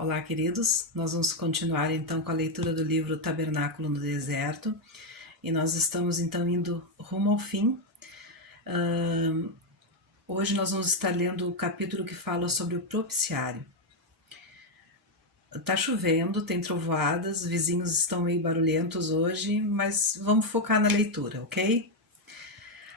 Olá, queridos. Nós vamos continuar então com a leitura do livro Tabernáculo no Deserto e nós estamos então indo rumo ao fim. Hoje nós vamos estar lendo o capítulo que fala sobre o propiciário. Tá chovendo, tem trovoadas, vizinhos estão meio barulhentos hoje, mas vamos focar na leitura, ok?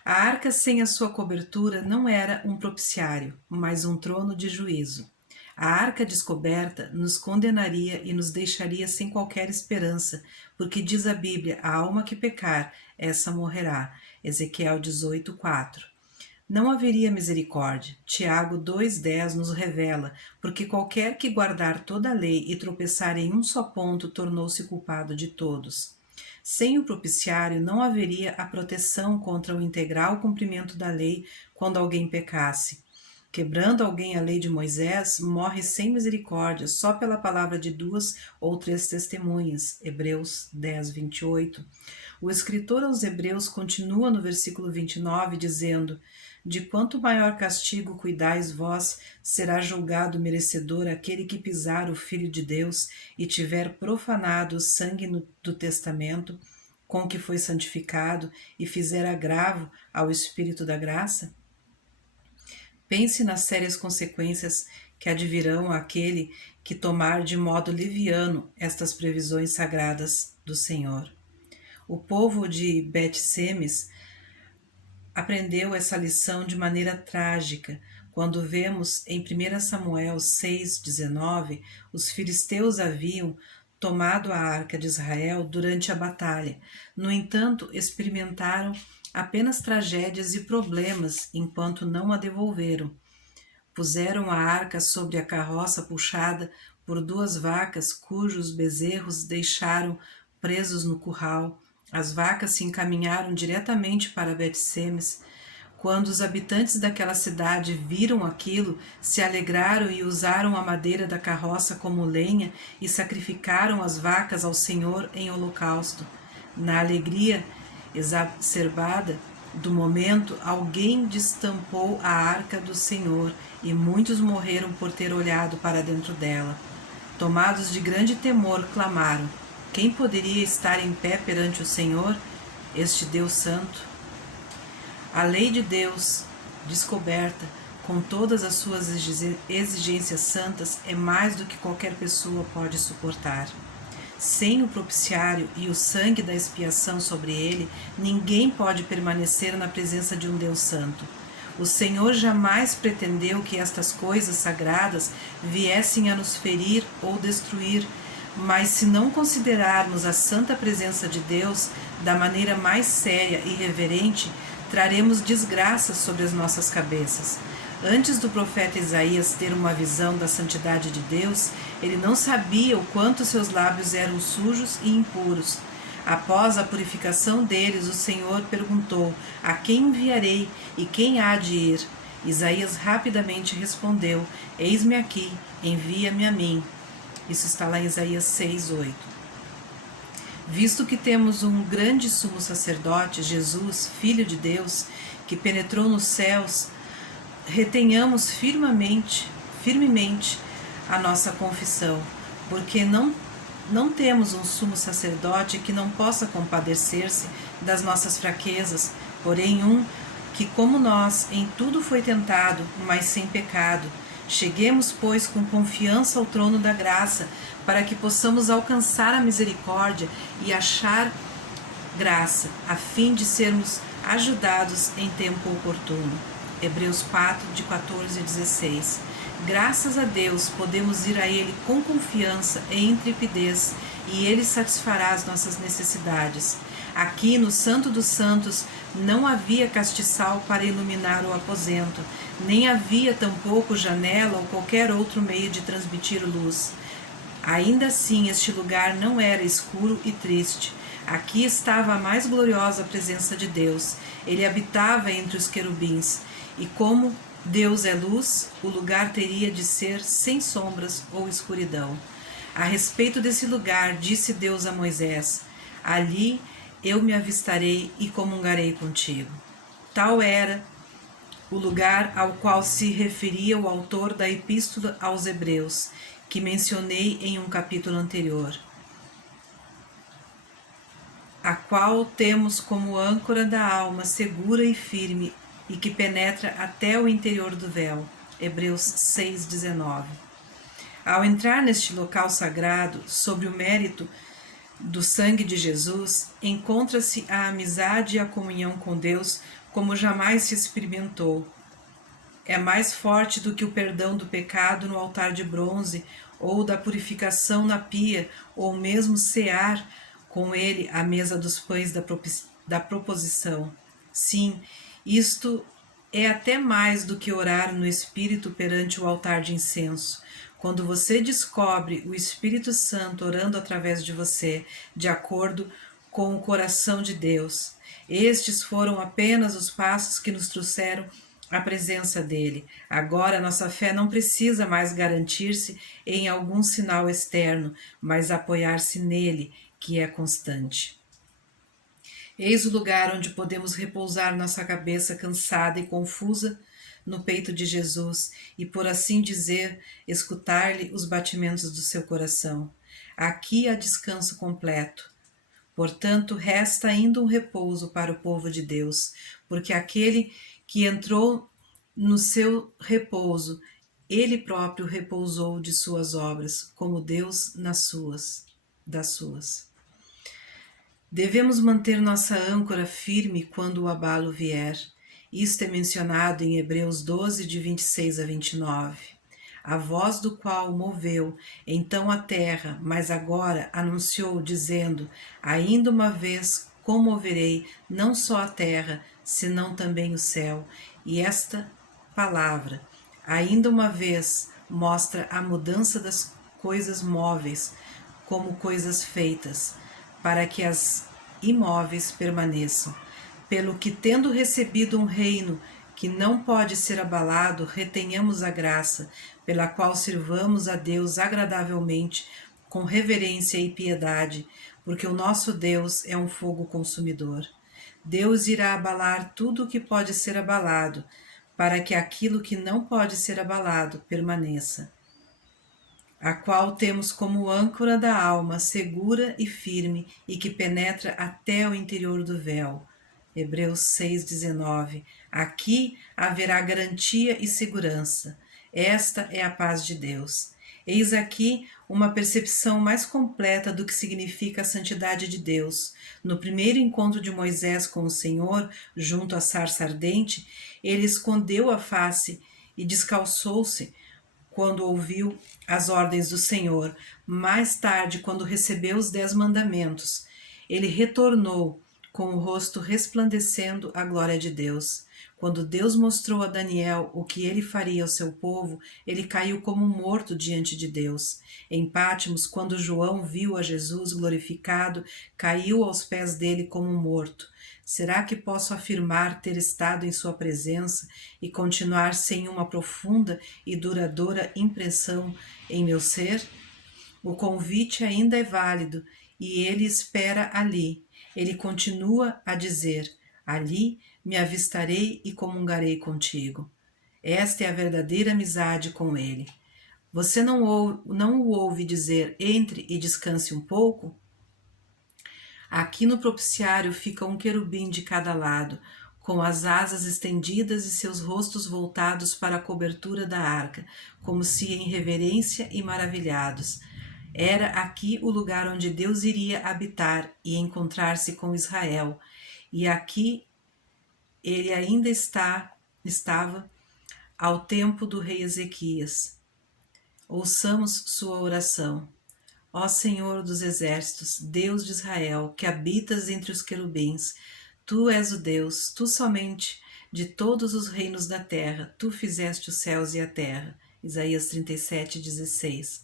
A arca sem a sua cobertura não era um propiciário, mas um trono de juízo. A arca descoberta nos condenaria e nos deixaria sem qualquer esperança, porque diz a Bíblia: a alma que pecar, essa morrerá. Ezequiel 18:4. Não haveria misericórdia. Tiago 2,10 nos revela, porque qualquer que guardar toda a lei e tropeçar em um só ponto tornou-se culpado de todos. Sem o propiciário não haveria a proteção contra o integral cumprimento da lei quando alguém pecasse. Quebrando alguém a lei de Moisés, morre sem misericórdia, só pela palavra de 2 ou 3 testemunhas. Hebreus 10:28. O escritor aos Hebreus continua no versículo 29, dizendo: de quanto maior castigo cuidais vós, será julgado merecedor aquele que pisar o Filho de Deus e tiver profanado o sangue do testamento, com que foi santificado, e fizer agravo ao Espírito da graça? Pense nas sérias consequências que advirão àquele que tomar de modo liviano estas previsões sagradas do Senhor. O povo de Bet-Semes aprendeu essa lição de maneira trágica, quando vemos em 1 Samuel 6,19, os filisteus haviam tomado a arca de Israel durante a batalha. No entanto, experimentaram apenas tragédias e problemas enquanto não a devolveram. Puseram a arca sobre a carroça puxada por 2 vacas, cujos bezerros deixaram presos no curral. As vacas se encaminharam diretamente para Bet-Semes. Quando os habitantes daquela cidade viram aquilo, se alegraram e usaram a madeira da carroça como lenha e sacrificaram as vacas ao Senhor em holocausto. Na alegria exacerbada do momento, alguém destampou a arca do Senhor e muitos morreram por ter olhado para dentro dela. Tomados de grande temor, clamaram: quem poderia estar em pé perante o Senhor, este Deus Santo? A lei de Deus, descoberta, com todas as suas exigências santas, é mais do que qualquer pessoa pode suportar. Sem o propiciário e o sangue da expiação sobre ele, ninguém pode permanecer na presença de um Deus Santo. O Senhor jamais pretendeu que estas coisas sagradas viessem a nos ferir ou destruir, mas se não considerarmos a santa presença de Deus da maneira mais séria e reverente, traremos desgraças sobre as nossas cabeças. Antes do profeta Isaías ter uma visão da santidade de Deus, ele não sabia o quanto seus lábios eram sujos e impuros. Após a purificação deles, o Senhor perguntou: a quem enviarei e quem há de ir? Isaías rapidamente respondeu: eis-me aqui, envia-me a mim. Isso está lá em Isaías 6:8. Visto que temos um grande sumo sacerdote, Jesus, Filho de Deus, que penetrou nos céus, retenhamos firmemente a nossa confissão, porque não temos um sumo sacerdote que não possa compadecer-se das nossas fraquezas, porém um que, como nós, em tudo foi tentado, mas sem pecado. Cheguemos, pois, com confiança ao trono da graça, para que possamos alcançar a misericórdia e achar graça, a fim de sermos ajudados em tempo oportuno. Hebreus 4, de 14 a 16. Graças a Deus podemos ir a Ele com confiança e intrepidez, e Ele satisfará as nossas necessidades. Aqui no Santo dos Santos não havia castiçal para iluminar o aposento, nem havia tampouco janela ou qualquer outro meio de transmitir luz. Ainda assim, este lugar não era escuro e triste. Aqui estava a mais gloriosa presença de Deus. Ele habitava entre os querubins, e como Deus é luz, o lugar teria de ser sem sombras ou escuridão. A respeito desse lugar, disse Deus a Moisés: ali eu me avistarei e comungarei contigo. Tal era o lugar ao qual se referia o autor da Epístola aos Hebreus, que mencionei em um capítulo anterior, a qual temos como âncora da alma segura e firme e que penetra até o interior do véu. Hebreus 6,19. Ao entrar neste local sagrado, sob o mérito do sangue de Jesus, encontra-se a amizade e a comunhão com Deus como jamais se experimentou. É mais forte do que o perdão do pecado no altar de bronze, ou da purificação na pia, ou mesmo cear com ele à mesa dos pães da proposição. Sim, isto é até mais do que orar no Espírito perante o altar de incenso. Quando você descobre o Espírito Santo orando através de você, de acordo com o coração de Deus, estes foram apenas os passos que nos trouxeram a presença dele. Agora nossa fé não precisa mais garantir-se em algum sinal externo, mas apoiar-se nele, que é constante. Eis o lugar onde podemos repousar nossa cabeça cansada e confusa no peito de Jesus e, por assim dizer, escutar-lhe os batimentos do seu coração. Aqui há descanso completo. Portanto, resta ainda um repouso para o povo de Deus, porque aquele que entrou no seu repouso, ele próprio repousou de suas obras, como Deus das suas. Devemos manter nossa âncora firme quando o abalo vier. Isto é mencionado em Hebreus 12, de 26 a 29. A voz do qual moveu então a terra, mas agora anunciou, dizendo: ainda uma vez comoverei não só a terra, senão também o céu. E esta palavra, ainda uma vez, mostra a mudança das coisas móveis como coisas feitas, para que as imóveis permaneçam. Pelo que, tendo recebido um reino que não pode ser abalado, retenhamos a graça, pela qual sirvamos a Deus agradavelmente, com reverência e piedade, porque o nosso Deus é um fogo consumidor. Deus irá abalar tudo o que pode ser abalado, para que aquilo que não pode ser abalado permaneça, a qual temos como âncora da alma segura e firme e que penetra até o interior do véu. Hebreus 6,19. Aqui haverá garantia e segurança. Esta é a paz de Deus. Eis aqui uma percepção mais completa do que significa a santidade de Deus. No primeiro encontro de Moisés com o Senhor, junto à sarça ardente, ele escondeu a face e descalçou-se quando ouviu as ordens do Senhor. Mais tarde, quando recebeu os 10 mandamentos, ele retornou com o rosto resplandecendo a glória de Deus. Quando Deus mostrou a Daniel o que ele faria ao seu povo, ele caiu como morto diante de Deus. Em Pátimos, quando João viu a Jesus glorificado, caiu aos pés dele como morto. Será que posso afirmar ter estado em sua presença e continuar sem uma profunda e duradoura impressão em meu ser? O convite ainda é válido e ele espera ali. Ele continua a dizer: ali me avistarei e comungarei contigo. Esta é a verdadeira amizade com ele. Você não o ouve dizer: entre e descanse um pouco? Aqui no propiciário fica um querubim de cada lado, com as asas estendidas e seus rostos voltados para a cobertura da arca, como se em reverência e maravilhados. Era aqui o lugar onde Deus iria habitar e encontrar-se com Israel, e aqui ele ainda estava ao tempo do rei Ezequias. Ouçamos sua oração. Ó Senhor dos exércitos, Deus de Israel, que habitas entre os querubins, tu és o Deus, tu somente, de todos os reinos da terra, tu fizeste os céus e a terra. Isaías 37:16.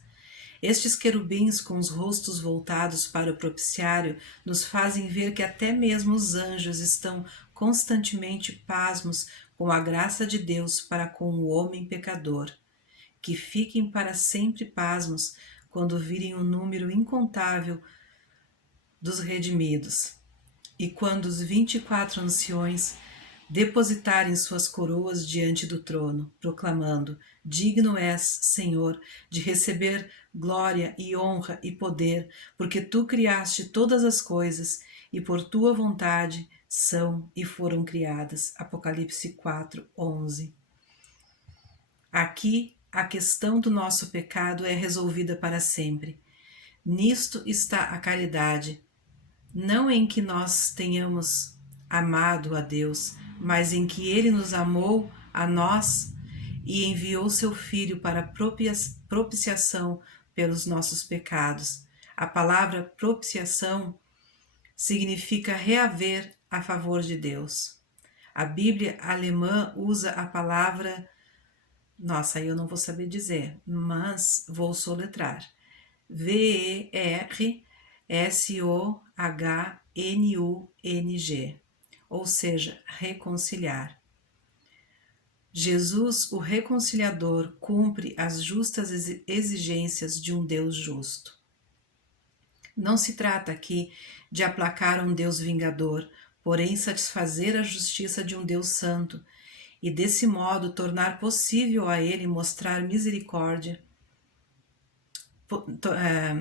Estes querubins com os rostos voltados para o propiciário nos fazem ver que até mesmo os anjos estão constantemente pasmos com a graça de Deus para com o homem pecador. Que fiquem para sempre pasmos quando virem o número incontável dos redimidos, e quando os 24 anciões depositarem suas coroas diante do trono, proclamando: Digno és, Senhor, de receber glória e honra e poder, porque tu criaste todas as coisas e por tua vontade são e foram criadas. Apocalipse 4:11. Aqui a questão do nosso pecado é resolvida para sempre. Nisto está a caridade, não em que nós tenhamos amado a Deus, mas em que Ele nos amou a nós e enviou seu Filho para propiciação pelos nossos pecados. A palavra propiciação significa reaver a favor de Deus. A Bíblia alemã usa a palavra, nossa, eu não vou saber dizer, mas vou soletrar. VERSOHNUNG, ou seja, reconciliar. Jesus, o reconciliador, cumpre as justas exigências de um Deus justo. Não se trata aqui de aplacar um Deus vingador, porém satisfazer a justiça de um Deus santo, e desse modo tornar possível a ele mostrar misericórdia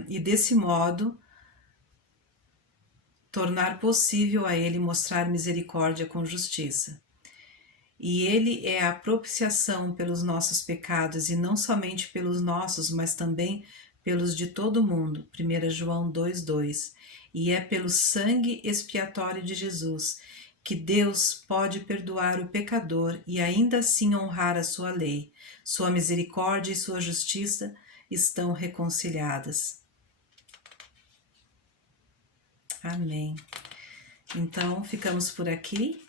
e desse modo tornar possível a ele mostrar misericórdia com justiça. E ele é a propiciação pelos nossos pecados, e não somente pelos nossos, mas também pelos de todo mundo. 1 João 2:2. E é pelo sangue expiatório de Jesus que Deus pode perdoar o pecador e ainda assim honrar a sua lei. Sua misericórdia e sua justiça estão reconciliadas. Amém. Então, ficamos por aqui.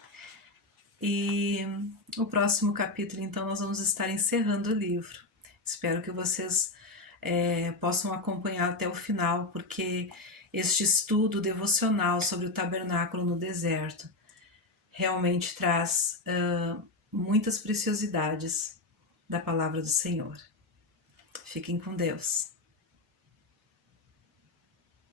E o próximo capítulo, então, nós vamos estar encerrando o livro. Espero que vocês possam acompanhar até o final, porque este estudo devocional sobre o tabernáculo no deserto realmente traz muitas preciosidades da palavra do Senhor. Fiquem com Deus.